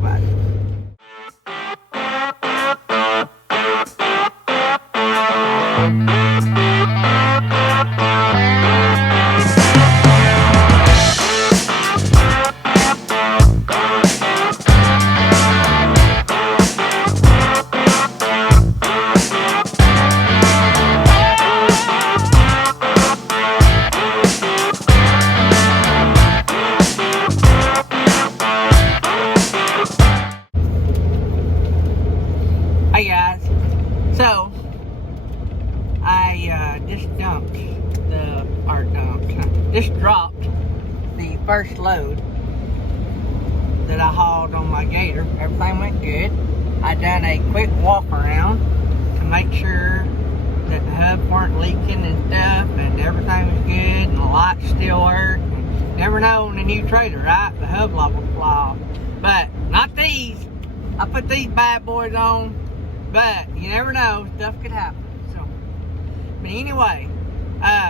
about it. Hey guys, so I just dropped the first load that I hauled on my gator. Everything went good. I done a quick walk around to make sure that the hubs weren't leaking and stuff, and everything was good, and the lights still work. Never know in a new trailer, right? The hub lock will fly off. But not these. I put these bad boys on. But you never know, stuff could happen. So, but anyway,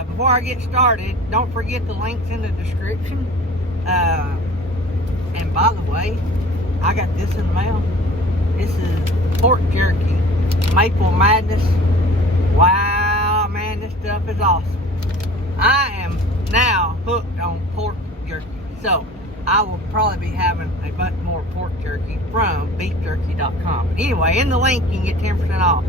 before I get started, don't forget the links in the description. And by the way, I got this in the mail. This is pork jerky, Maple Madness. Wow, man, this stuff is awesome. I am now hooked on pork jerky. So, I will probably be having a bunch more pork jerky from beefjerky.com. Anyway, in the link you can get 10% off.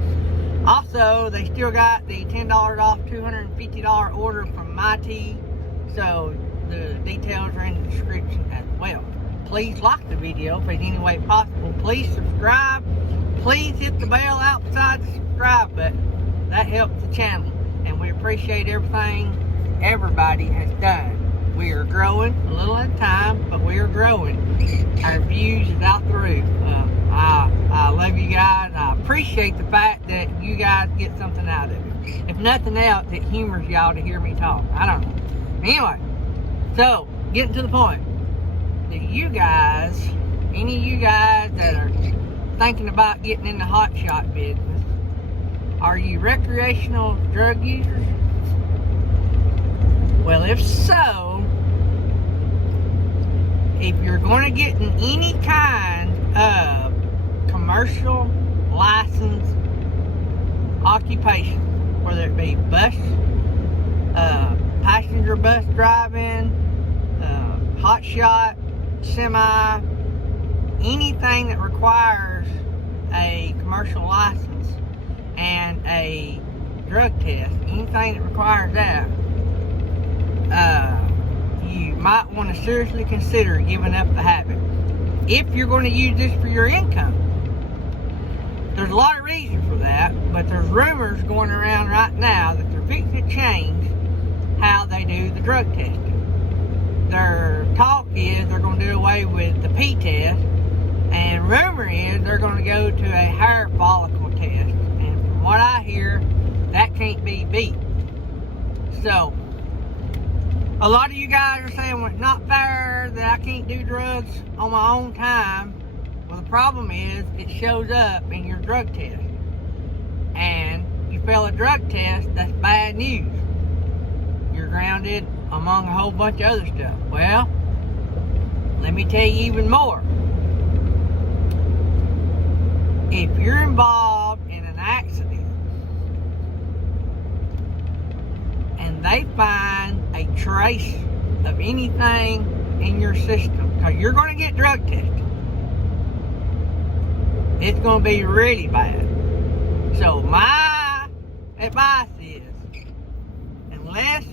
Also, they still got the $10 off $250 order from Mytee. So the details are in the description as well. Please like the video if it's any way possible. Please subscribe. Please hit the bell outside the subscribe button. That helps the channel. And we appreciate everything everybody has done. We are growing a little at a time, but we are growing. Our views is out the roof. I love you guys. I appreciate the fact that you guys get something out of it. If nothing else, it humors y'all to hear me talk. I don't know. Anyway, so getting to the point. Do you guys, any of you guys that are thinking about getting in the hotshot business, are you recreational drug users? Well, if so, if you're going to get in any kind of commercial license occupation, whether it be bus, passenger bus driving, hotshot, semi, anything that requires a commercial license and a drug test, anything that requires that, you might want to seriously consider giving up the habit. If you're going to use this for your income. There's a lot of reasons for that, but there's rumors going around right now that they're fixing to change how they do the drug testing. Their talk is they're going to do away with the P test, and rumor is they're going to go to a hair follicle test. And from what I hear, that can't be beat. So, a lot of you guys are saying, well, it's not fair that I can't do drugs on my own time. Well, the problem is it shows up in your drug test. And you fail a drug test, that's bad news. You're grounded among a whole bunch of other stuff. Well, let me tell you even more. If you're involved in an accident and they find a trace of anything in your system, because you're going to get drug tested, it's going to be really bad. So my advice is, unless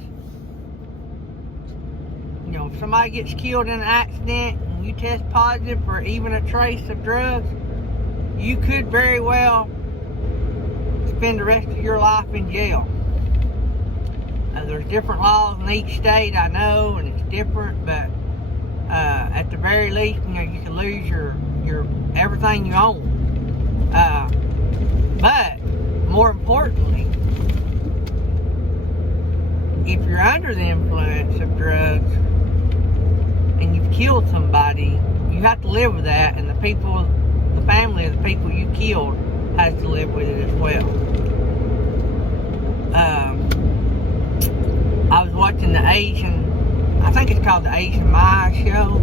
if somebody gets killed in an accident and you test positive for even a trace of drugs, you could very well spend the rest of your life in jail. There's different laws in each state, I know, and it's different, but at the very least, you can lose your everything you own. But more importantly, if you're under the influence of drugs and you've killed somebody, you have to live with that, and the family of the people you killed has to live with it as well. I was watching I think it's called the Asian My show,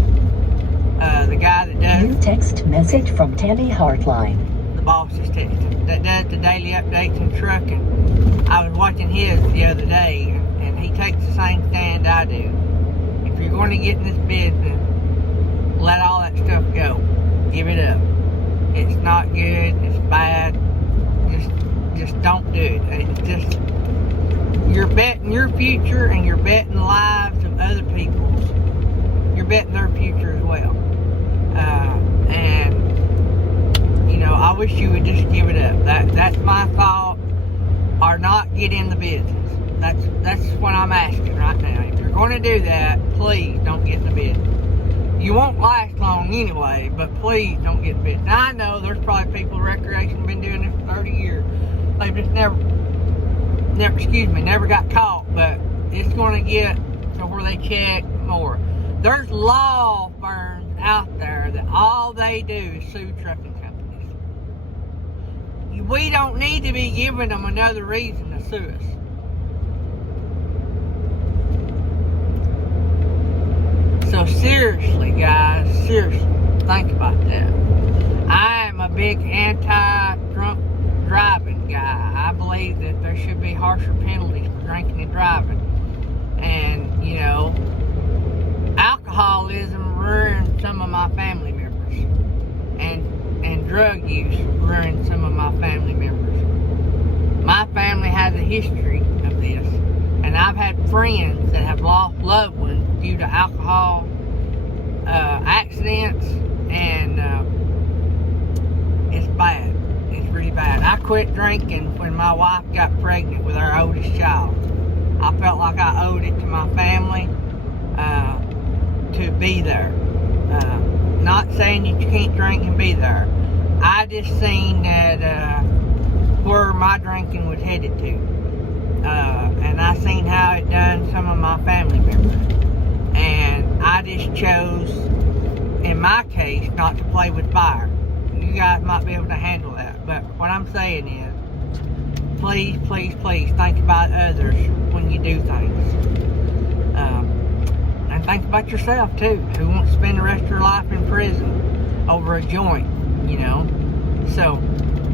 the guy that does... New text message from Tammy Hartline. The boss is texting. That does the daily updates in trucking. I was watching his the other day, and he takes the same stand I do. If you're going to get in this business, let all that stuff go. Give it up. It's not good. It's bad. Just don't do it. It's just, you're betting your future and you're betting the lives of other people's. You're betting their future as well. And you know, I wish you would just give it up. That's my thought. Or not get in the business. That's what I'm asking right now. If you're going to do that, please don't get in the business. You won't last long anyway, but please don't get in the business. Now, I know there's probably people in recreation been doing this for 30 years. They just never got caught, but it's going to get to where they check more. There's law firms out there that all they do is sue trucking companies. We don't need to be giving them another reason to sue us. So seriously, guys, seriously, think about that. I am a big anti-drunk driving guy. I believe that there should be harsher penalties for drinking and driving. And, you know, alcoholism ruined some of my family members. And drug use ruined some of my family members. My family has a history of this. And I've had friends that have lost loved ones due to alcohol accidents, and it's bad. It's really bad. I quit drinking when my wife got pregnant with our oldest child. I felt like I owed it to my family to be there. Not saying that you can't drink and be there. I just seen that where my drinking was headed to. And I seen how it done some of my family members. And I just chose, in my case, not to play with fire. You guys might be able to handle that. But what I'm saying is, please, please, please think about others when you do things. And think about yourself too. Who wants to spend the rest of their life in prison over a joint, you know? So,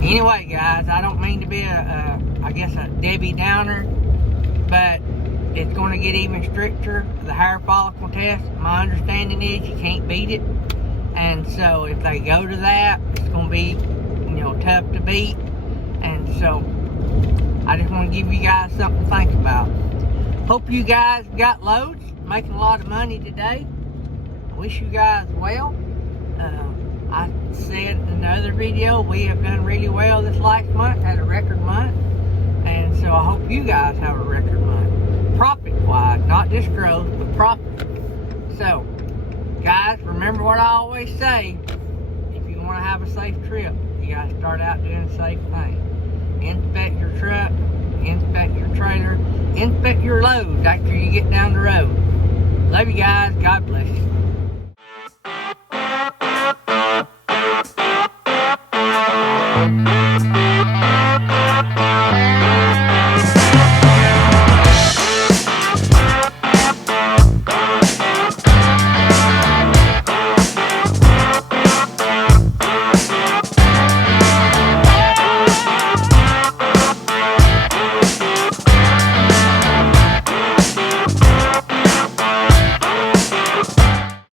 anyway, guys, I don't mean to be a Debbie Downer, but it's going to get even stricter. The hair follicle test, my understanding is you can't beat it. And so if they go to that, it's going to be, you know, tough to beat. And so I just want to give you guys something to think about. Hope you guys got loads, making a lot of money today. I wish you guys well. I said in another video, we have done really well this last month, had a record month. And so I hope you guys have a record month. Profit-wise, not just growth, but profit. So, guys, remember what I always say. If you want to have a safe trip, you got to start out doing a safe thing. Inspect your truck, inspect your trailer, inspect your loads after you get down the road. Love you guys. God bless you.